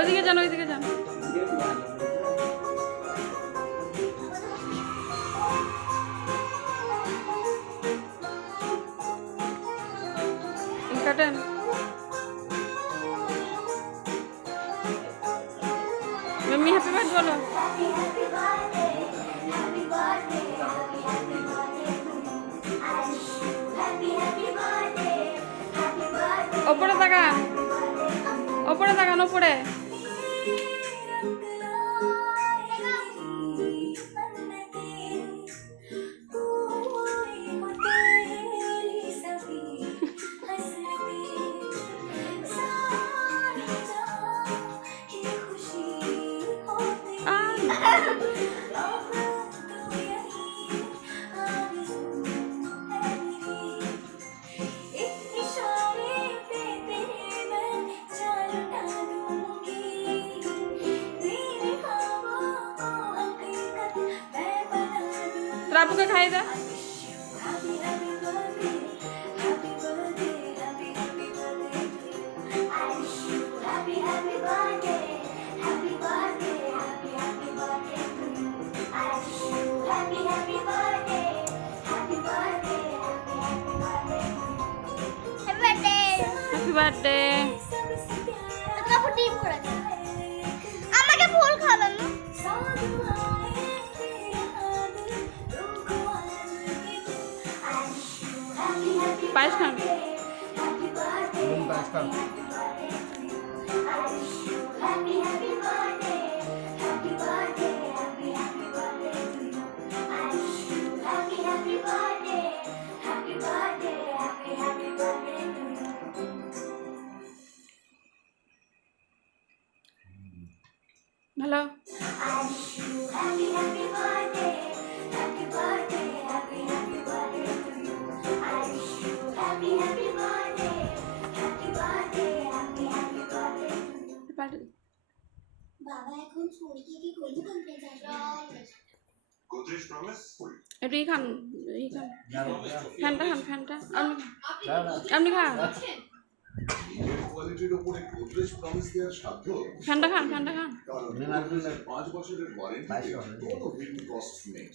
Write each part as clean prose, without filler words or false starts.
ওইদিকে যান, ওইদিকে যান। কাটেন। मम्मी हैप्पी बर्थडे बोलो। ऊपर ताकान, ऊपर ताकान, ऊपरे। राबू का खाए था। Happy birthday. আমাকে ফুল খাওয়াবেন না? पायस खान। पायस खान। हेलो। বাবা এখন ছুটি কি করতে করতে যাবে? গোদরেজ প্রমিস এটা এই খান, এই খান। ফ্যানটা খান, ফ্যানটা। আপনি খান। কোয়ালিটির উপরে গোদরেজ প্রমিস দেওয়ার সাধ্য ফ্যানটা খান, ফ্যানটা খান। কারণ 5 বছরের ওয়ারেন্টি কোনো হিডেন কস্ট নেই।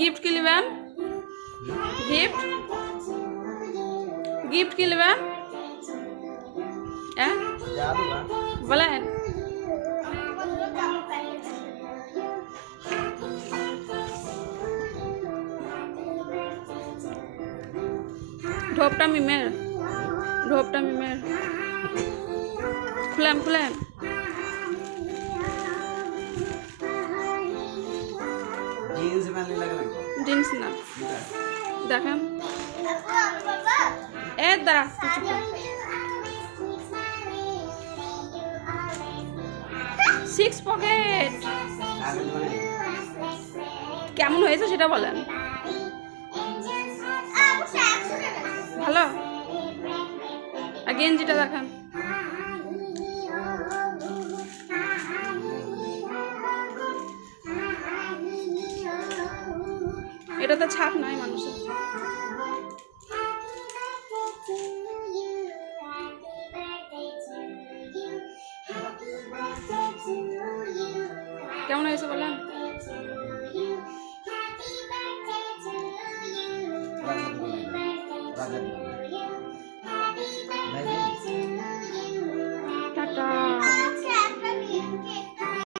गिफ्ट के लिए गिफ्ट गिफ्ट के लिए बोला है ढोपटा मिमेर, ढोपटा मिमेर। खुलेम खुलेम। जीन्स पहनने लगे ना। जीन्स ना देखें ए दाঁড়া সিক্স পকেট কেমন হয়েছে সেটা বলেন। ভালো। আর গেঞ্জিটা দেখান। এটা তো ছাপ নাই মানুষের। কেমন হয়েছে বলেন।